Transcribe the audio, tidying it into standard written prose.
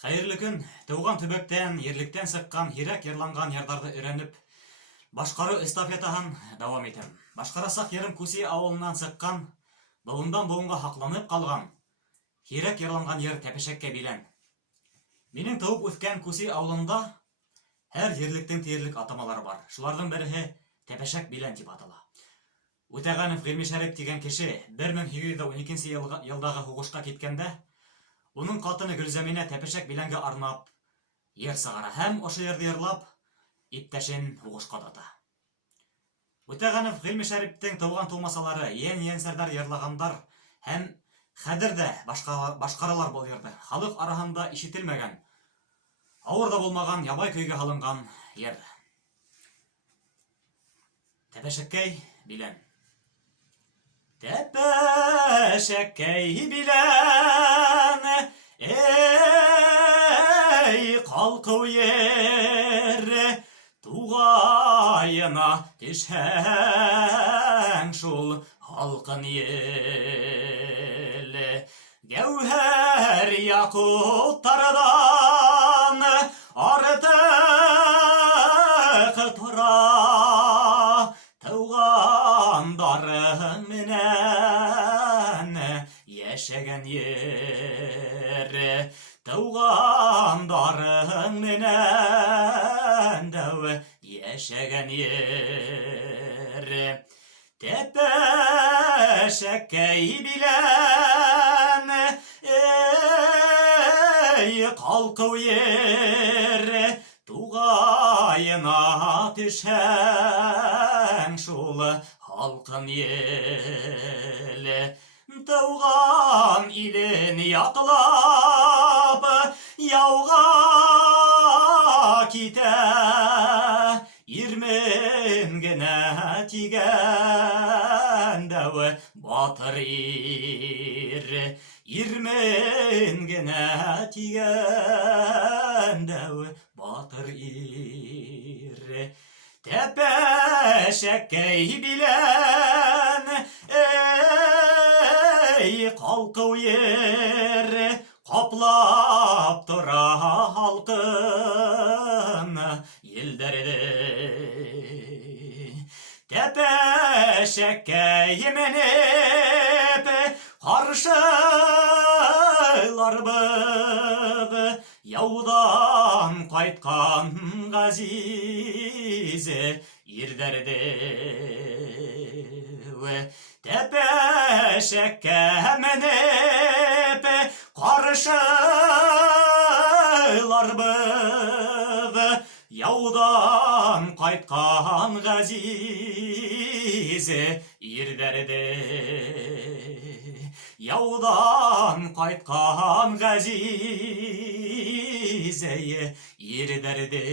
Хәерле көн, тыуган төбәктән, ерлектән сыккан, һирәк йырланган ярҙарҙы өйрәнеп, башҡарыу эстафетаһын дауам итәм. Башҡарасаҡ ерем Күси ауылынан сыҡҡан, быуындан быуынға һаҡланып ҡалған, һирәк йырланган йыр Тәпәшәккә билән. Минең тыуып үҫкән Күси ауылында һәр ерлектең тиерлек атамалары бар. Шуларҙың береһе Тәпәшәк билән тип атала. Үтәғәнов Ғилмишәрип тигән кеше 1812 йылдағы һуғышҡа киткәндә, уның ҡатыны Гөлзәминә Тәпәшәк биләнгә арнап йыр сығара һәм ошо йырҙы йырлап иптәшен һуғышҡа оҙата. Үтәғәнов Ғилмишәриптең тыуған-тыумасалары, йән-йәнсәрҙәр йырлағандар һәм хәҙер дә башҡаралар был йырҙы. Халыҡ араһында ишетелмәгән, ауыр да булмаған ябай көйгә һалынған йыр. Тәпәшәккәй билән. Тәпәшәккәй билән, эй ҡалҡыу ер, туғайына төшһәң шул һалҡын ел. Гәүһәр яҡуттарҙан артыҡ тора, тыуғандарың менән йәшәгән ер. Тыуғандарың менән дәү йәшәгән ер. Тәпәшәккәй билән, эй ҡалҡыу ер, туғайына төшһәң шул һалҡын ел. Тыуған илен яҡлап яуға китә, ирмен генә тигән дәү батыр ир. Ирмен генә тигән дәү батыр ир. Тәпәшәккәй билән, эй ҡалҡыу ер, ҡаплап тора һалҡын елдәрҙе. Тәпәшәккәй менеп ҡаршыларбыҙ яуҙан ҡайтҡан ғәзиз ирҙәрҙе. Тәпәшәккә менеп ҡаршыларбыҙ яуҙан ҡайтҡан ғәзиз ирҙәрҙе. Яуҙан ҡайтҡан ғәзиз ирҙәрҙе.